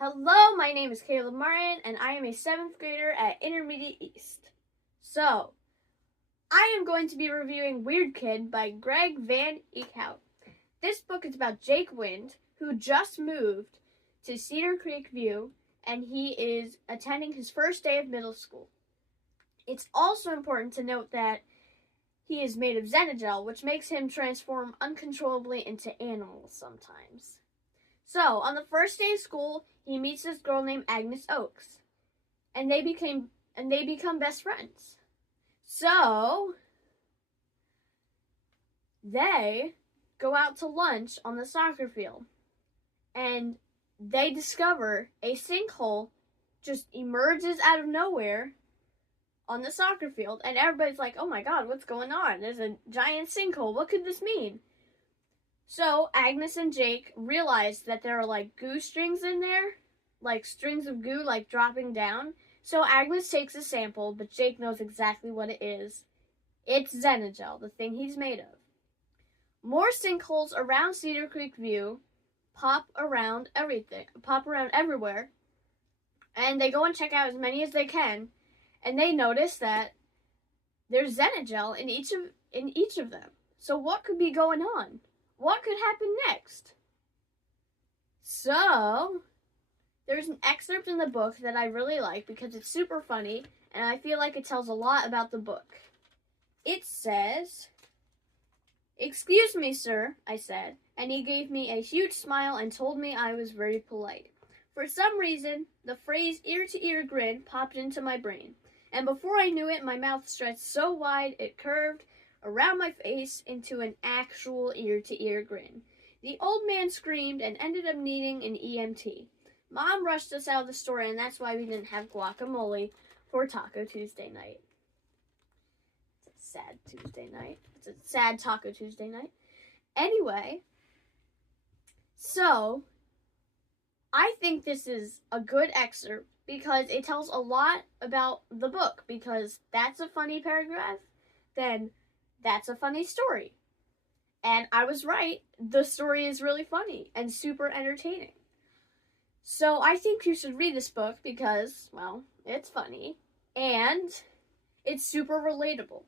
Hello, my name is Caleb Martin, and I am a 7th grader at Intermediate East. So, I am going to be reviewing Weird Kid by Greg Van Eekhout. This book is about Jake Wind, who just moved to Cedar Creek View, and he is attending his first day of middle school. It's also important to note that he is made of Xenagel, which makes him transform uncontrollably into animals sometimes. So, on the first day of school, he meets this girl named Agnes Oaks, and they become best friends. So, they go out to lunch on the soccer field, and they discover a sinkhole just emerges out of nowhere on the soccer field, and everybody's like, "Oh my God, what's going on? There's a giant sinkhole. What could this mean?" So Agnes and Jake realize that there are like goo strings in there, like strings of goo like dropping down. So Agnes takes a sample, but Jake knows exactly what it is. It's Xenagel, the thing he's made of. More sinkholes around Cedar Creek View pop around everywhere, and they go and check out as many as they can, and they notice that there's Xenagel in each of them. So what could be going on? What could happen next? So, there's an excerpt in the book that I really like because it's super funny and I feel like it tells a lot about the book. It says, "Excuse me, sir," I said, and he gave me a huge smile and told me I was very polite. For some reason, the phrase ear-to-ear grin popped into my brain, and before I knew it, my mouth stretched so wide it curved around my face into an actual ear-to-ear grin. The old man screamed and ended up needing an EMT. Mom rushed us out of the store, and that's why we didn't have guacamole for Taco Tuesday night. It's a sad Tuesday night. It's a sad Taco Tuesday night. Anyway, so I think this is a good excerpt because it tells a lot about the book, because that's a funny paragraph, then that's a funny story. And I was right. The story is really funny and super entertaining. So I think you should read this book because, well, it's funny and it's super relatable.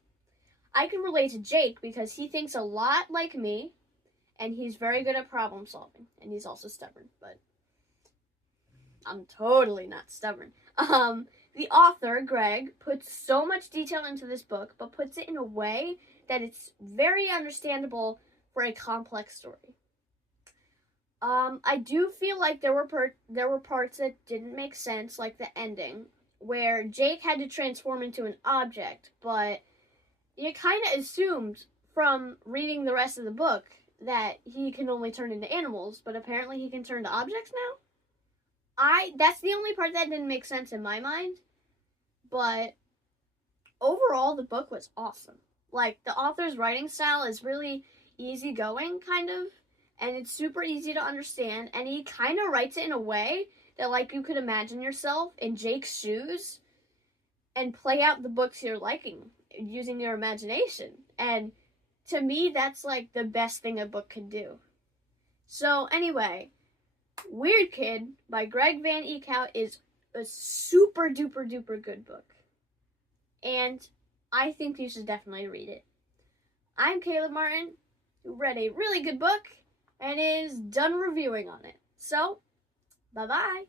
I can relate to Jake because he thinks a lot like me and he's very good at problem solving, and he's also stubborn, but I'm totally not stubborn. The author, Greg, puts so much detail into this book, but puts it in a way that it's very understandable for a complex story. I do feel like there were parts that didn't make sense, like the ending, where Jake had to transform into an object, but you kind of assumed from reading the rest of the book that he can only turn into animals, but apparently he can turn to objects now? That's the only part that didn't make sense in my mind, but overall the book was awesome. Like, the author's writing style is really easygoing, kind of, and it's super easy to understand, and he kind of writes it in a way that, like, you could imagine yourself in Jake's shoes and play out the books you're liking using your imagination, and to me, that's, like, the best thing a book can do. So, anyway, Weird Kid by Greg Van Eekhout is a super duper duper good book, and I think you should definitely read it. I'm Caleb Martin, who read a really good book and is done reviewing on it. So, bye-bye.